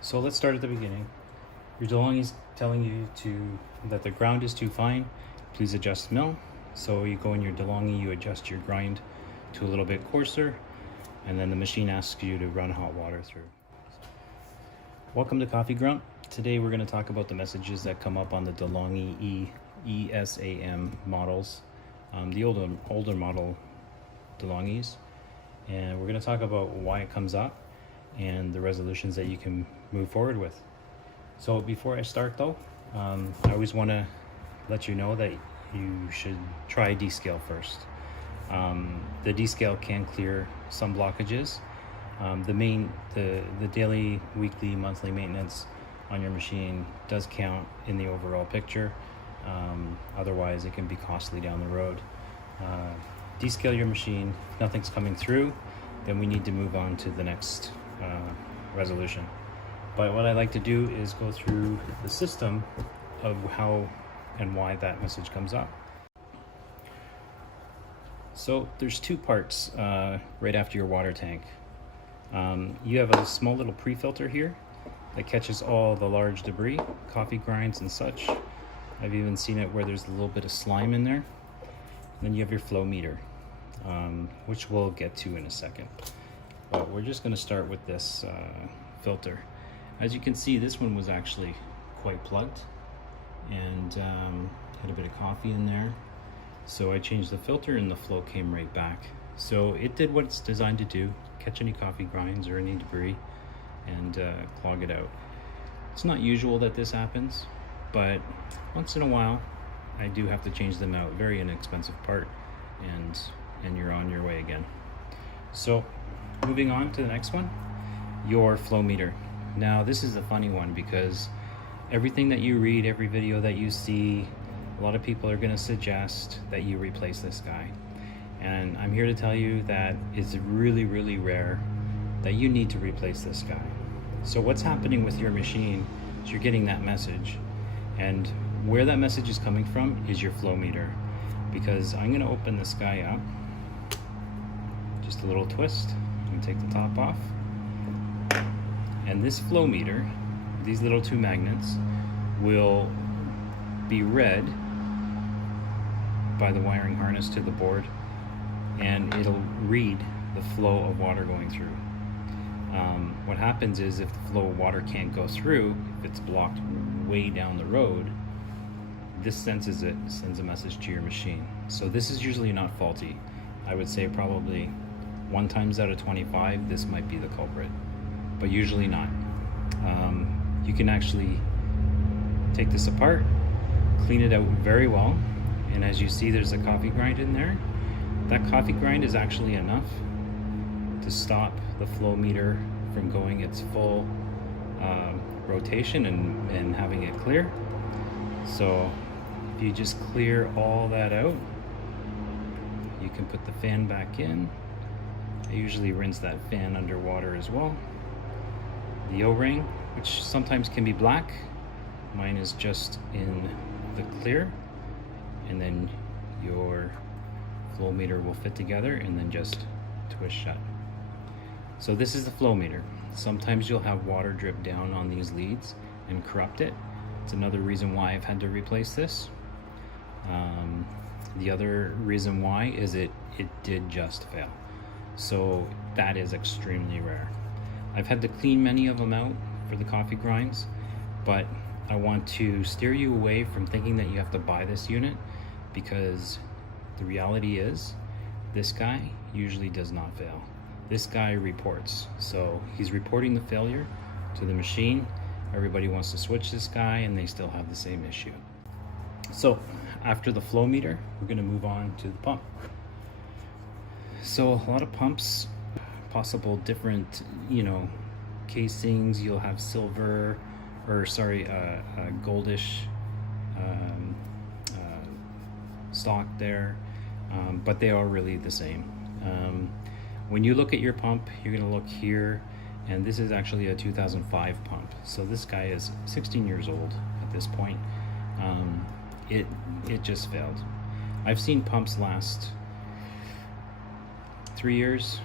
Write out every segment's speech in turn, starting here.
So let's start at the beginning. Your Delonghi is telling you that the ground is too fine. Please adjust mill. So you go in your Delonghi, you adjust your grind to a little bit coarser, and then the machine asks you to run hot water through. Welcome to Coffee Grunt. Today we're going to talk about the messages that come up on the Delonghi ESAM models, the older model Delonghis, and we're going to talk about why it comes up and the resolutions that you can move forward with. So before I start though, I always want to let you know that you should try Descale first. The Descale can clear some blockages. The daily, weekly, monthly maintenance on your machine does count in the overall picture. Otherwise it can be costly down the road. Descale your machine, if nothing's coming through, then we need to move on to the next resolution. But what I like to do is go through the system of how and why that message comes up. So there's two parts right after your water tank. You have a small little pre-filter here that catches all the large debris, coffee grinds and such. I've even seen it where there's a little bit of slime in there. Then you have your Flowmeter, which we'll get to in a second. But we're just going to start with this filter. As you can see, this one was actually quite plugged and had a bit of coffee in there. So I changed the filter and the flow came right back. So it did what it's designed to do, catch any coffee grinds or any debris and clog it out. It's not usual that this happens, but once in a while I do have to change them out. Very inexpensive part, and you're on your way again. So moving on to the next one, your Flowmeter. Now this is a funny one because everything that you read, every video that you see, a lot of people are going to suggest that you replace this guy. And I'm here to tell you that it's really, really rare that you need to replace this guy. So what's happening with your machine is you're getting that message, and where that message is coming from is your Flowmeter. Because I'm going to open this guy up, just a little twist, and take the top off. And this Flowmeter, these little two magnets, will be read by the wiring harness to the board, and it'll read the flow of water going through. What happens is if the flow of water can't go through, if it's blocked way down the road, this senses it, sends a message to your machine. So this is usually not faulty. I would say probably 1 times out of 25 this might be the culprit, but usually not. You can actually take this apart, clean it out very well, and as you see there's a coffee grind in there. That coffee grind is actually enough to stop the Flowmeter from going its full rotation and having it clear. So if you just clear all that out, you can put the fan back in. I usually rinse that fan underwater as well. The O-ring, which sometimes can be black, mine is just in the clear, and then your Flowmeter will fit together and then just twist shut. So this is the Flowmeter. Sometimes you'll have water drip down on these leads and corrupt it. It's another reason why I've had to replace this. The other reason why is it did just fail. So that is extremely rare. I've had to clean many of them out for the coffee grinds, but I want to steer you away from thinking that you have to buy this unit, because the reality is this guy usually does not fail. This guy reports. So he's reporting the failure to the machine. Everybody wants to switch this guy and they still have the same issue. So after the Flowmeter, we're going to move on to the pump. So a lot of pumps, possible different, casings. You'll have silver, or sorry, goldish stock there, but they are really the same. When you look at your pump, you're going to look here, and this is actually a 2005 pump. So this guy is 16 years old at this point. It just failed. I've seen pumps last 3 years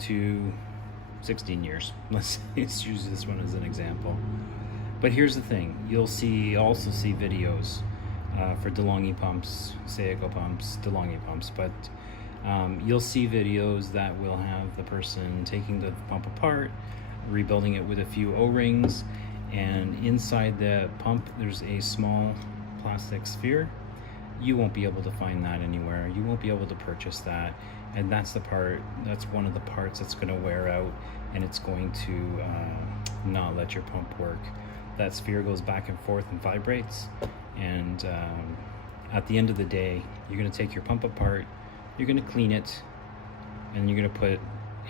to 16 years. Let's use this one as an example. But here's the thing, you'll also see videos for Delonghi pumps, Seiko pumps, Delonghi pumps, but you'll see videos that will have the person taking the pump apart, rebuilding it with a few O-rings, and inside the pump there's a small plastic sphere. You won't be able to find that anywhere. You won't be able to purchase that, and that's one of the parts that's going to wear out, and it's going to not let your pump work. That sphere goes back and forth and vibrates, and at the end of the day, you're going to take your pump apart, you're going to clean it, and you're going to put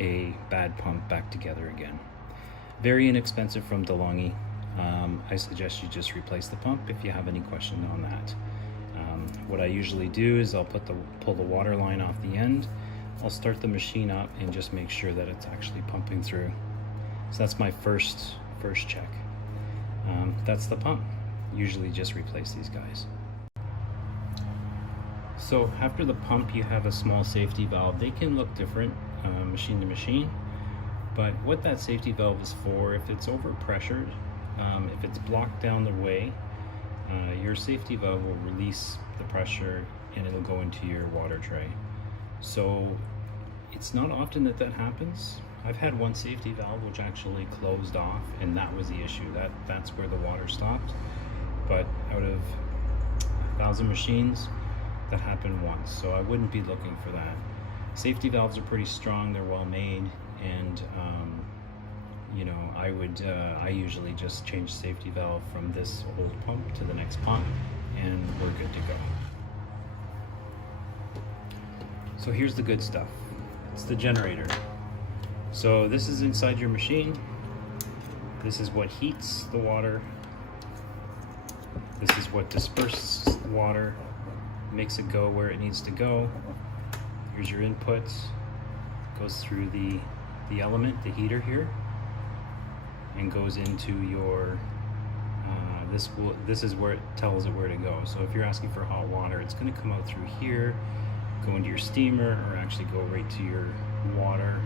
a bad pump back together again. Very inexpensive from Delonghi. I suggest you just replace the pump if you have any question on that. What I usually do is I'll pull the water line off the end, I'll start the machine up and just make sure that it's actually pumping through. So that's my first check. That's the pump. Usually just replace these guys. So after the pump, you have a small safety valve. They can look different machine to machine, but what that safety valve is for, if it's overpressured, if it's blocked down the way, your safety valve will release the pressure and it'll go into your water tray. So it's not often that happens. I've had one safety valve which actually closed off, and that was the issue. That's where the water stopped. But out of 1,000 machines, that happened once, so I wouldn't be looking for that. Safety valves are pretty strong, they're well made, and you know, I usually just change safety valve from this old pump to the next pump, and we're good to go. So here's the good stuff. It's the generator. So this is inside your machine. This is what heats the water. This is what disperses the water, makes it go where it needs to go. Here's your input. Goes through the element, the heater here, and goes into your this is where it tells it where to go. So if you're asking for hot water, it's going to come out through here, go into your steamer, or actually go right to your water.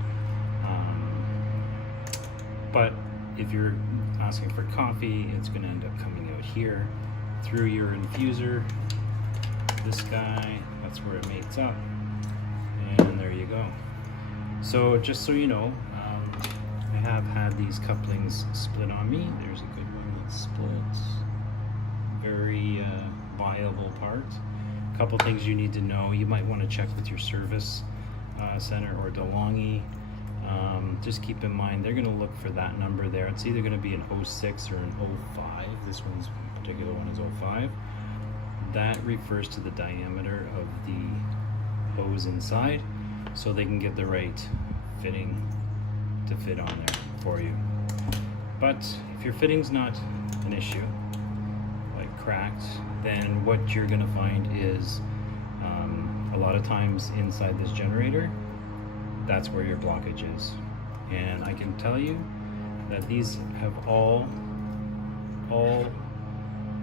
But if you're asking for coffee, it's going to end up coming out here through your infuser. This guy, that's where it mates up, and there you go. So just so you know, I have had these couplings split on me. There's a good one that's split. Very viable part. A couple things you need to know. You might want to check with your service center or Delonghi. Just keep in mind they're going to look for that number there. It's either going to be an 06 or an 05. This particular one is 05. That refers to the diameter of the hose inside, so they can get the right fitting to fit on there for you. But if your fitting's not an issue, like cracked, then what you're going to find is a lot of times inside this generator, that's where your blockage is. And I can tell you that these have all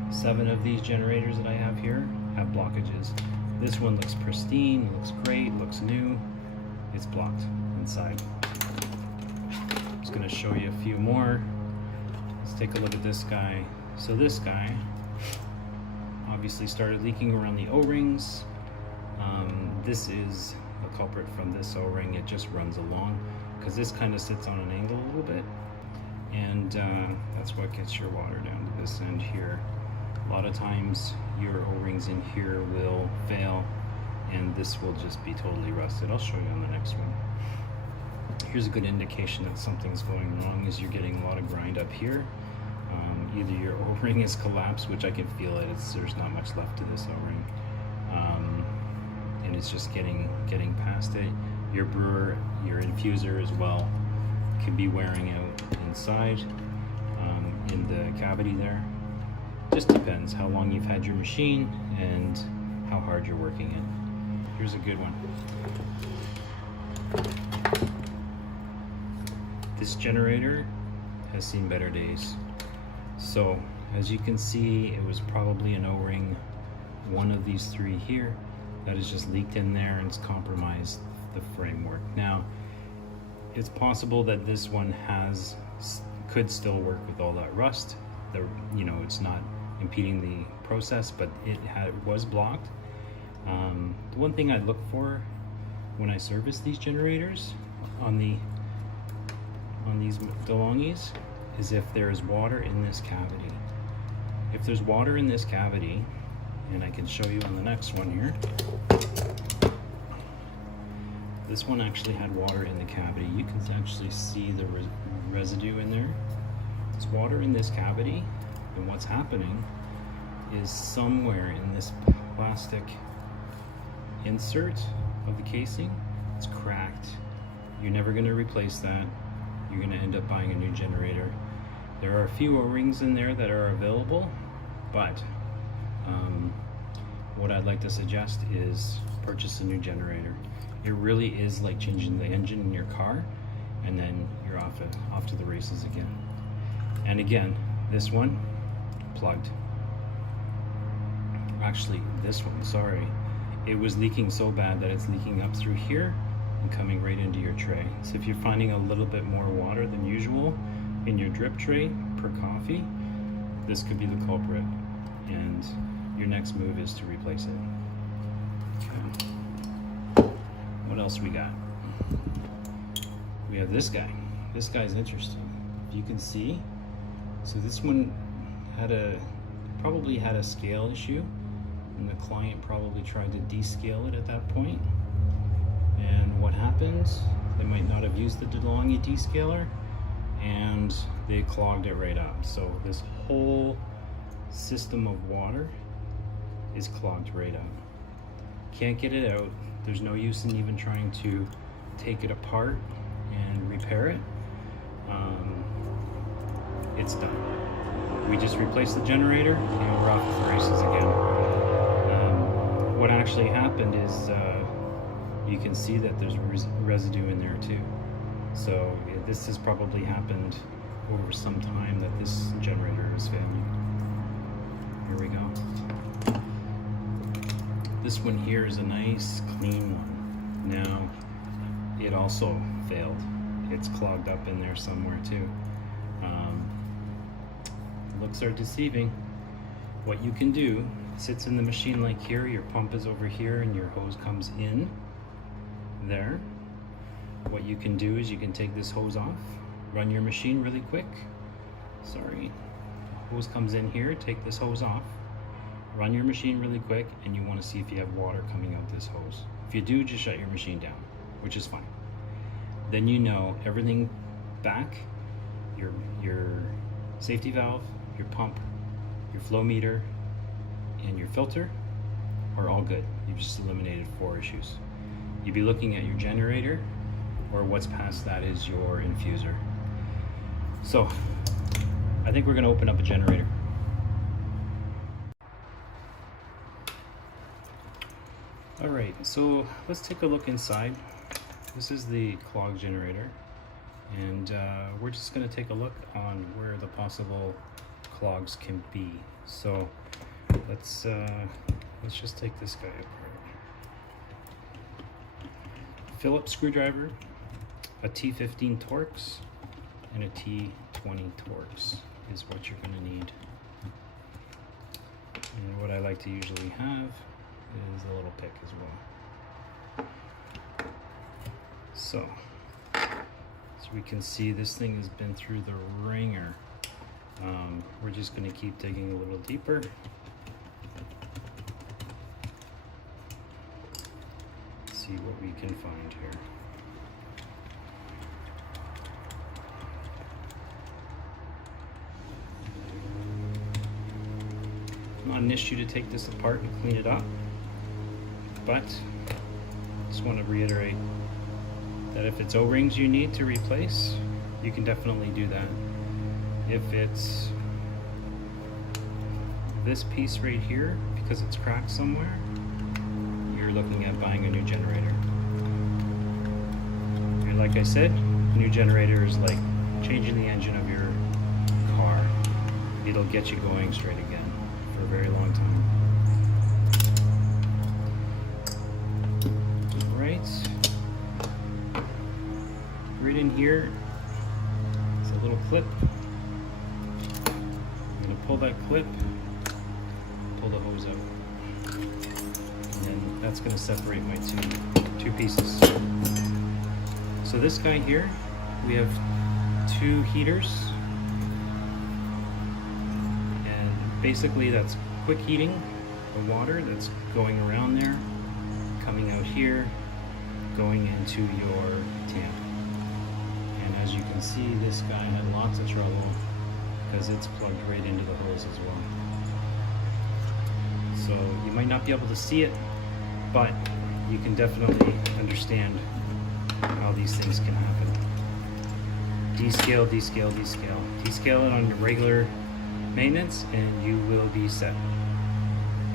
7 of these generators that I have here have blockages. This one looks pristine, looks great, looks new. It's blocked inside. I'm just going to show you a few more. Let's take a look at this guy. So this guy obviously started leaking around the O-rings. This is a culprit from this O-ring. It just runs along because this kind of sits on an angle a little bit, and that's what gets your water down to this end here. A lot of times your O-rings in here will fail, and this will just be totally rusted. I'll show you on the next one. Here's a good indication that something's going wrong is you're getting a lot of grind up here. Either your O-ring is collapsed, which I can feel it. There's not much left to this O-ring, and it's just getting past it. Your brewer, your infuser as well, could be wearing out inside in the cavity there. Just depends how long you've had your machine and how hard you're working it. Here's a good one. This generator has seen better days. So as you can see, it was probably an O-ring, one of these 3 here, that has just leaked in there and it's compromised the framework. Now, It's possible that this one could still work with all that rust. It's not impeding the process, but it was blocked. The one thing I look for when I service these generators on these Delonghis is if there is water in this cavity. If there's water in this cavity, and I can show you on the next one here, this one actually had water in the cavity. You can actually see the residue in there. There's water in this cavity, and what's happening is somewhere in this plastic insert of the casing, it's cracked. You're never going to replace that. You're going to end up buying a new generator. There are a few O-rings in there that are available, but what I'd like to suggest is purchase a new generator. It really is like changing the engine in your car, and then you're off to the races again. And again, this one plugged. Actually, this one, sorry. It was leaking so bad that it's leaking up through here and coming right into your tray. So if you're finding a little bit more water than usual in your drip tray per coffee, this could be the culprit, and your next move is to replace it. Okay. What else we got? We have this guy. This guy's interesting. If you can see, so this one probably had a scale issue, and the client probably tried to descale it at that point. And what happens? They might not have used the Delonghi descaler, and they clogged it right up. So this whole system of water is clogged right up. Can't get it out. There's no use in even trying to take it apart and repair it. It's done. We just replaced the generator, and we're off to the races again. What actually happened is you can see that there's residue in there too. So this has probably happened over some time that this generator is failing. Here we go. This one here is a nice clean one. Now it also failed. It's clogged up in there somewhere too. Looks are deceiving. What you can do, sits in the machine like here, your pump is over here and your hose comes in there. What you can do is you can take this hose off, run your machine really quick. Sorry. Hose comes in here, take this hose off, run your machine really quick, and you want to see if you have water coming out this hose. If you do, just shut your machine down, which is fine. Then you know everything back, your safety valve, your pump, your flow meter, and your filter are all good. You've just eliminated 4 issues. You'd be looking at your generator, or what's past that is your infuser. So I think we're going to open up a generator. All right, so let's take a look inside. This is the clog generator, and we're just going to take a look on where the possible clogs can be. So let's just take this guy apart. Phillips screwdriver, a T15 Torx, and a T20 Torx is what you're going to need. And what I like to usually have is a little pick as well. So we can see this thing has been through the ringer. We're just going to keep digging a little deeper. See what we can find here. Not an issue to take this apart and clean it up, but just want to reiterate that if it's O-rings you need to replace, you can definitely do that. If it's this piece right here, because it's cracked somewhere, you're looking at buying a new generator. And like I said, a new generator is like changing the engine of your car. It'll get you going straight again for a very long time. All right. right in here is a little clip. I'm going to pull that clip, pull the hose out, and then that's going to separate my two pieces. So this guy here, we have two heaters, and basically that's quick heating the water that's going around there, coming out here, going into your tamp. And as you can see, this guy had lots of trouble because it's plugged right into the hose as well. So you might not be able to see it, but you can definitely understand how these things can happen. Descale, descale, descale. Descale it on your regular maintenance and you will be set.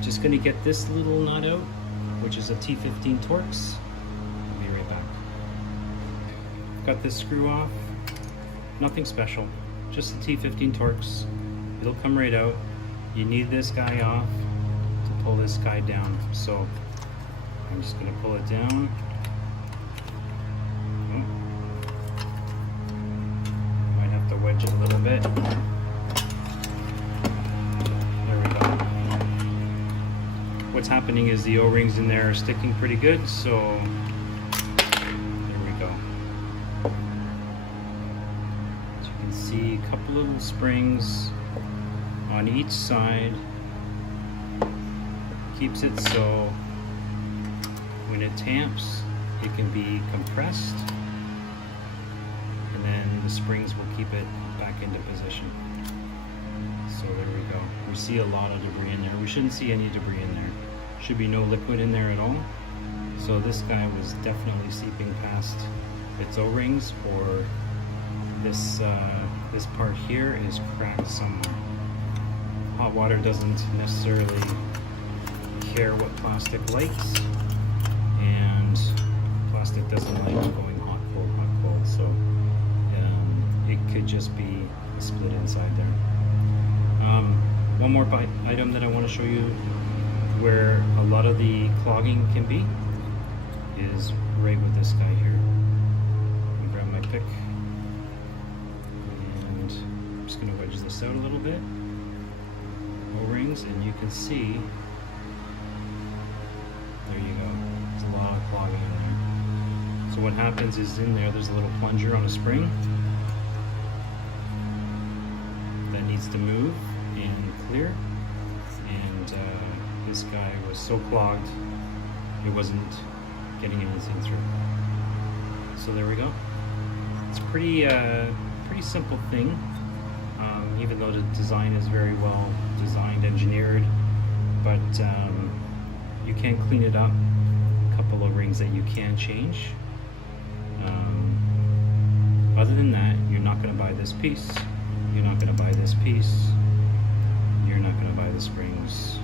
Just going to get this little nut out, which is a T15 Torx. I'll be right back. Got this screw off. Nothing special, just a T15 Torx. It'll come right out. You need this guy off to pull this guy down. So I'm just going to pull it down. Might have to wedge it a little bit. What's happening is the O-rings in there are sticking pretty good, so there we go. As you can see, a couple little springs on each side. Keeps it so when it tamps, it can be compressed, and then the springs will keep it back into position. So there we go. We see a lot of debris in there. We shouldn't see any debris in there. Should be no liquid in there at all. So this guy was definitely seeping past its O-rings, or this this part here is cracked somewhere. Hot water doesn't necessarily care what plastic likes, and plastic doesn't like going hot, cold. So it could just be a split inside there. One more item that I want to show you where a lot of the clogging can be is right with this guy here. Let me grab my pick and I'm just going to wedge this out a little bit. O-rings, and you can see, there you go, there's a lot of clogging in there. So what happens is in there's a little plunger on a spring that needs to move and clear, and this guy was so clogged it wasn't getting anything through. So there we go. It's a pretty simple thing, even though the design is very well designed, engineered, but you can clean it up. A couple of rings that you can change. Other than that, you're not going to buy this piece. You're not going to buy this piece. You're not going to buy the springs.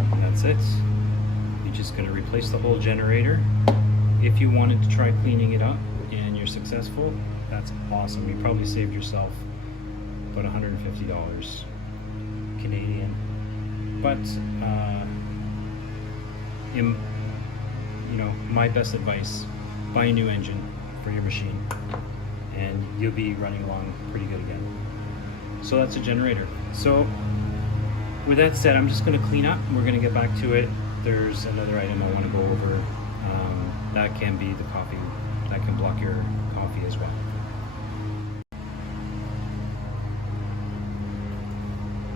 And that's it. You're just going to replace the whole generator. If you wanted to try cleaning it up and you're successful, that's awesome. You probably saved yourself about $150 Canadian. But my best advice: buy a new engine for your machine, and you'll be running along pretty good again. So that's a generator. So with that said, I'm just going to clean up. We're going to get back to it. There's another item I want to go over. That can be the coffee. That can block your coffee as well.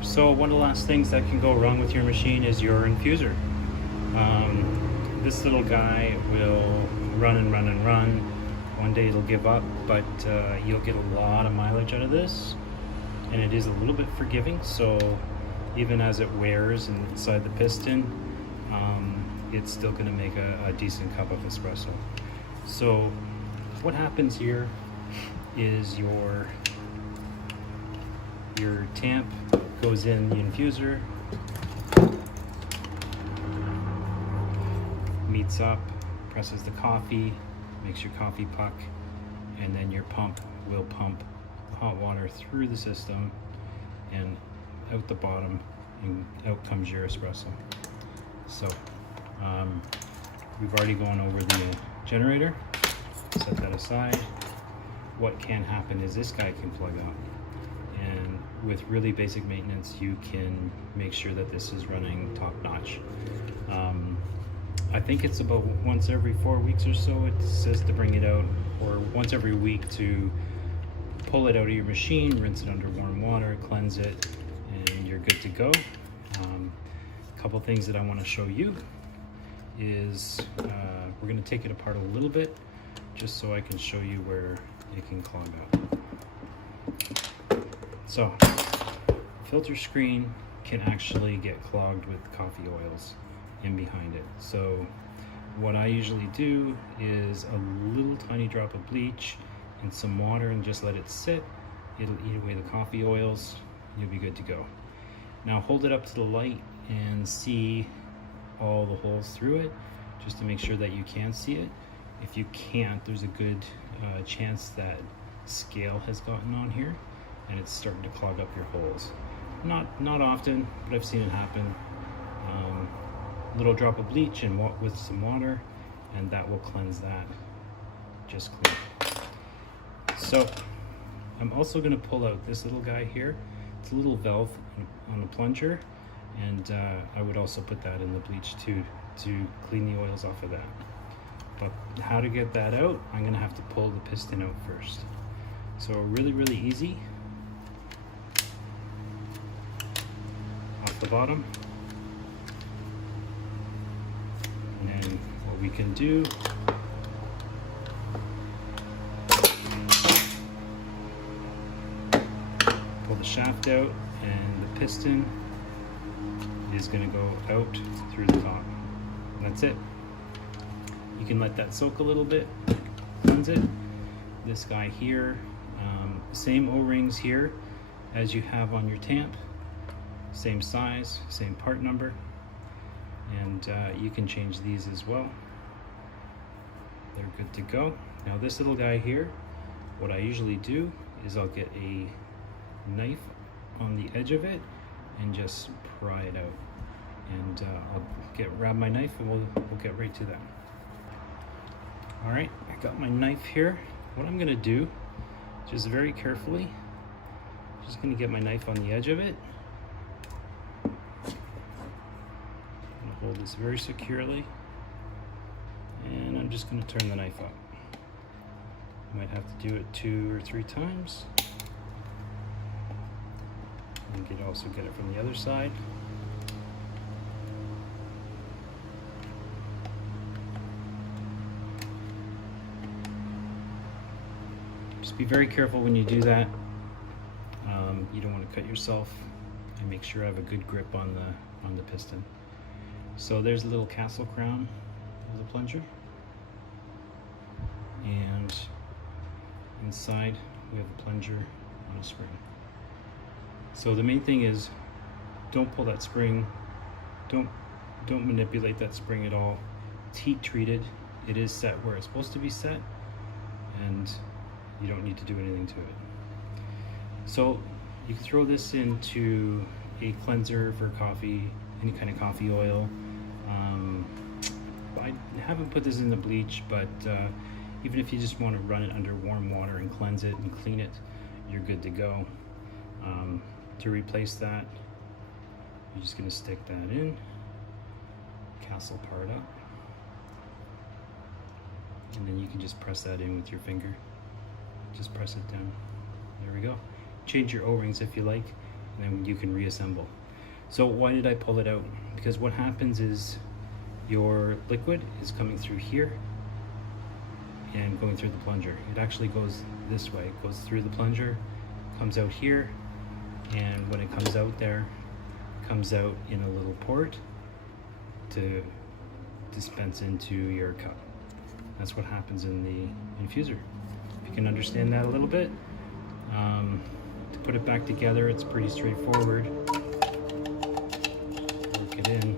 So one of the last things that can go wrong with your machine is your infuser. This little guy will run and run and run. One day it'll give up, but you'll get a lot of mileage out of this, and it is a little bit forgiving. So even as it wears inside the piston, it's still going to make a decent cup of espresso. So what happens here is your tamp goes in the infuser, meets up, presses the coffee, makes your coffee puck, and then your pump will pump hot water through the system and out the bottom, and out comes your espresso. So we've already gone over the generator. set that aside. What can happen is this guy can plug out, and with really basic maintenance you can make sure that this is running top notch. I think it's about once every 4 weeks or so it says to bring it out, or once every week to pull it out of your machine, rinse it under warm water, cleanse it, and you're good to go. A couple things that I want to show you is we're going to take it apart a little bit just so I can show you where it can clog out. So, filter screen can actually get clogged with coffee oils in behind it. So what I usually do is a little tiny drop of bleach and some water and just let it sit. It'll eat away the coffee oils. You'll be good to go. Now hold it up to the light and see all the holes through it, just to make sure that you can see it. If you can't, there's a good chance that scale has gotten on here and it's starting to clog up your holes. Not often, but I've seen it happen. Little drop of bleach and with some water, and that will cleanse that just clean. So I'm also going to pull out this little guy here. It's a little valve on the plunger, and I would also put that in the bleach too to clean the oils off of that. But how to get that out, I'm going to have to pull the piston out first. So really easy. Off the bottom. And then what we can do, pull the shaft out, and the piston is going to go out through the top. And that's it. You can let that soak a little bit, cleanse it. This guy here, same O-rings here as you have on your tamp, same size, same part number, and you can change these as well. They're good to go. Now this little guy here, what I usually do is I'll get a knife on the edge of it and just pry it out, and I'll grab my knife and we'll get right to that. All right, I got my knife here. What I'm gonna do, just very carefully, just gonna get my knife on the edge of it. I'm gonna hold this very securely, and I'm just gonna turn the knife up. Might have to do it 2 or 3 times. You can also get it from the other side. Just be very careful when you do that. You don't want to cut yourself, and make sure I have a good grip on the piston. So there's a little castle crown of the plunger, and inside we have the plunger on a spring. So the main thing is, don't pull that spring, don't manipulate that spring at all. It's heat treated. It is set where it's supposed to be set, and you don't need to do anything to it. So you can throw this into a cleanser for coffee, any kind of coffee oil. I haven't put this in the bleach, but even if you just want to run it under warm water and cleanse it and clean it, you're good to go. To replace that, you're just going to stick that in, castle part up, and then you can just press that in with your finger. Just press it down. There we go. Change your O-rings if you like, and then you can reassemble. So why did I pull it out? Because what happens is your liquid is coming through here and going through the plunger. It actually goes this way. It goes through the plunger, comes out here, and when it comes out there, it comes out in a little port to dispense into your cup. That's what happens in the infuser. If you can understand that a little bit. To put it back together, it's pretty straightforward. Work it in.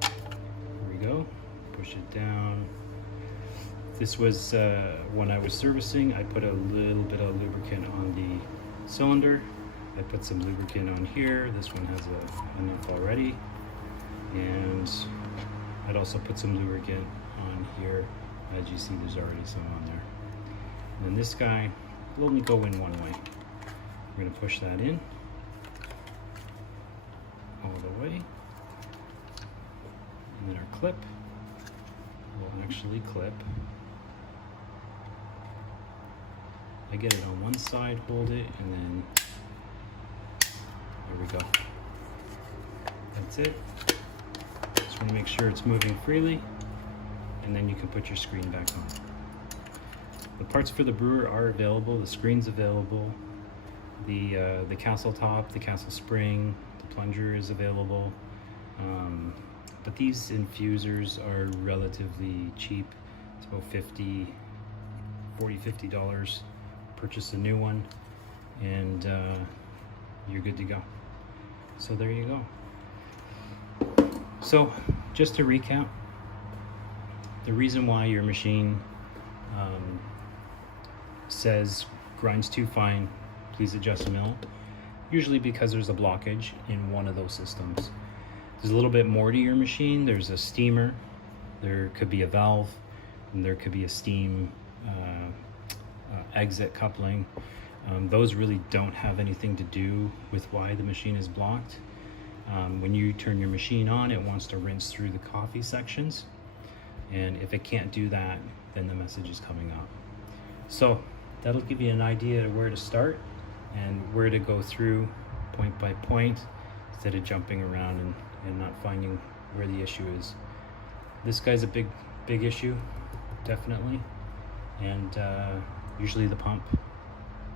There we go. Push it down. This was when I was servicing. I put a little bit of lubricant on the cylinder. I put some lubricant on here. This one has enough already. And I'd also put some lubricant on here As you see, there's already some on there. And then this guy will only go in one way. We're going to push that in all the way. And then our clip will actually clip. I get it on one side, hold it, and then there we go. That's it. Just want to make sure it's moving freely, and then you can put your screen back on. The parts for the brewer are available, the screen's available, the castle top, the castle spring, the plunger is available. But these infusers are relatively cheap. It's about $50 purchase a new one, and you're good to go. So there you go. So just to recap, the reason why your machine says grinds too fine, please adjust mill, usually because there's a blockage in one of those systems. There's a little bit more to your machine. There's a steamer, there could be a valve, and there could be a steam exit coupling. Those really don't have anything to do with why the machine is blocked. When you turn your machine on, it wants to rinse through the coffee sections, and if it can't do that, then the message is coming up. So that'll give you an idea of where to start and where to go through point by point instead of jumping around and not finding where the issue is. This guy's a big issue, definitely, and usually the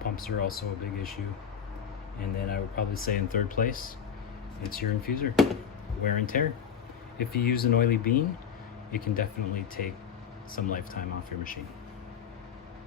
pumps are also a big issue. And then I would probably say in third place, it's your infuser, wear and tear. If you use an oily bean, it can definitely take some lifetime off your machine.